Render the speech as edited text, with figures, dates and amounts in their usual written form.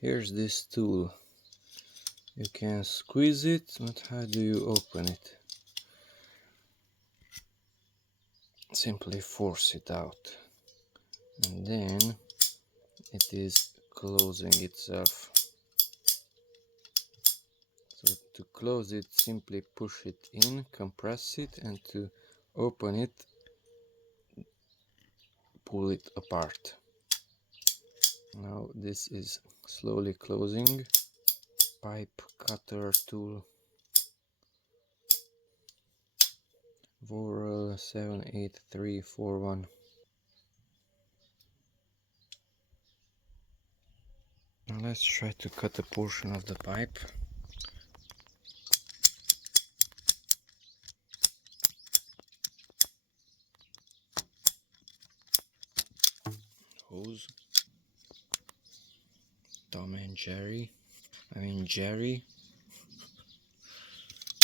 Here's this tool. You can squeeze it, but how do you open it? Simply force it out, and then it is closing itself. So to close it, simply push it in, compress it, and to open it, pull it apart. Now this is slowly closing. Pipe cutter tool, VOREL 78341. Now let's try to cut a portion of the pipe. Hose. Tom and Jerry. Jerry.